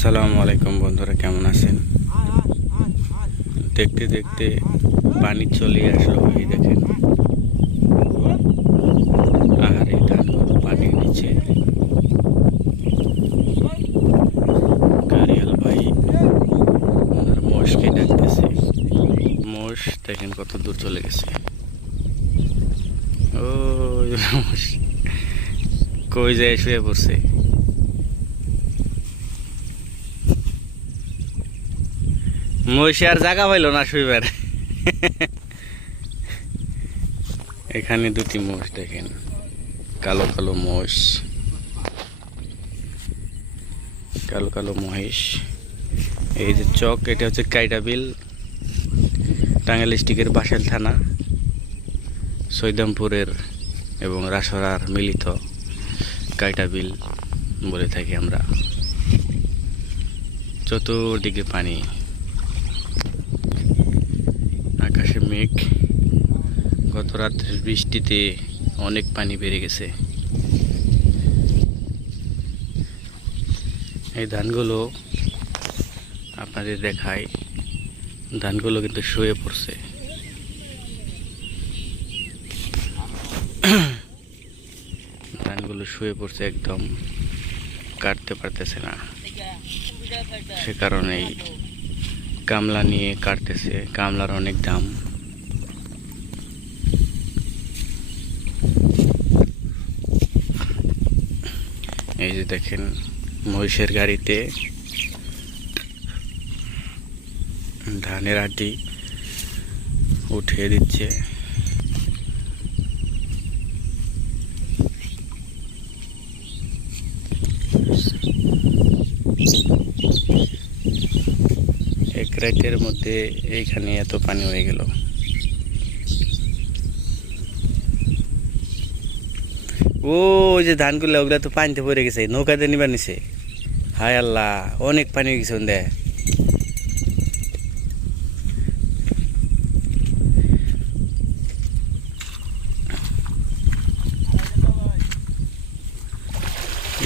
আসসালামু আলাইকুম বন্ধুরা, কেমন আছেন? দেখতে দেখতে পানি চলে আসলো। এই দেখেন, আর এই ধানগুলো পানির নিচে। কারিয়াল ভাই ওনার মোষকে ডাকতেছে। মোষ দেখেন কত দূর চলে গেছে। ও মোষ কই যায়, শুয়ে পড়ছে। মহিষে আর জায়গা পাইল না শুইবার। এখানে দুটি মোষ দেখেন, কালো কালো মোষ, কালো কালো মহিষ। এই যে চক, এটা হচ্ছে কাইটাবিল, টাঙ্গাইল ডিস্ট্রিক্টের বাসাইল থানা, সৈদামপুরের এবং রাসরার মিলিত কাইটাবিল বলে থাকি আমরা। চতুর্দিকে পানি, আকাশে মেঘ। গত রাত্রের বৃষ্টিতে অনেক পানি বেড়ে গেছে। এই ধানগুলো আপনাদের দেখাই, ধানগুলো কিন্তু শুয়ে পড়ছে। ধানগুলো শুয়ে পড়ছে, একদম কাটতে পারতেছে না। সে কারণেই কামলা নিয়ে কাটতেছে। কামলার অনেক দাম। এই যে দেখেন, মহিষের গাড়িতে ধানের আটি উঠিয়ে দিচ্ছে। এক রাতের মধ্যে এইখানে এত পানি হয়ে গেল। ও যে ধানগুলো, ওগুলা তো পানিতে পড়ে গেছে, নৌকাতে নিবার নিছে। হায় আল্লাহ, অনেক পানি হয়ে গেছে। দে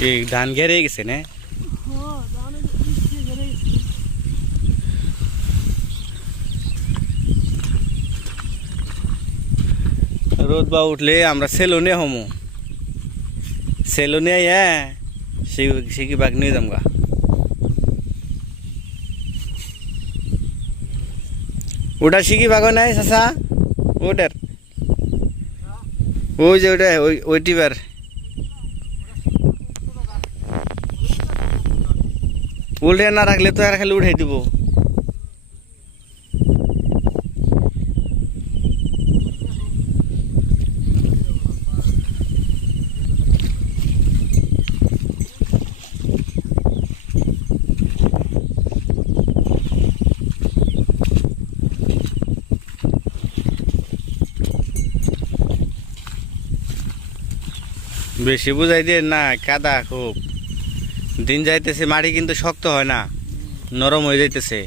এই ধান ঘেরে গেছে না। রোদ বা উঠলে আমরা সেলুনে হমু, সেলুনে শিখি বাঘ নিয়ে যাম গা। ওটা শিখি বাঘ নাই চাষা, ওটার ওই যে ওটা ওইটিবার উল্টে না রাখলে তো আর খালি উঠাই দিব। বেশি বুঝাই দিয়ে না, কাদা খুব। দিন যাইতেছে, মাটি কিন্তু শক্ত হয় না, নরম হয়ে যাইতেছে।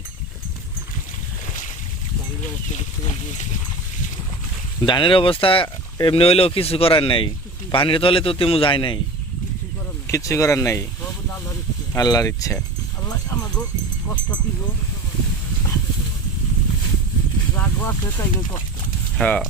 ধানের অবস্থা এমনি হইলেও কিছু করার নাই। পানির তলে তো তেমন যায় নাই, কিচ্ছু করার নাই। আল্লাহর ইচ্ছা। হ্যাঁ,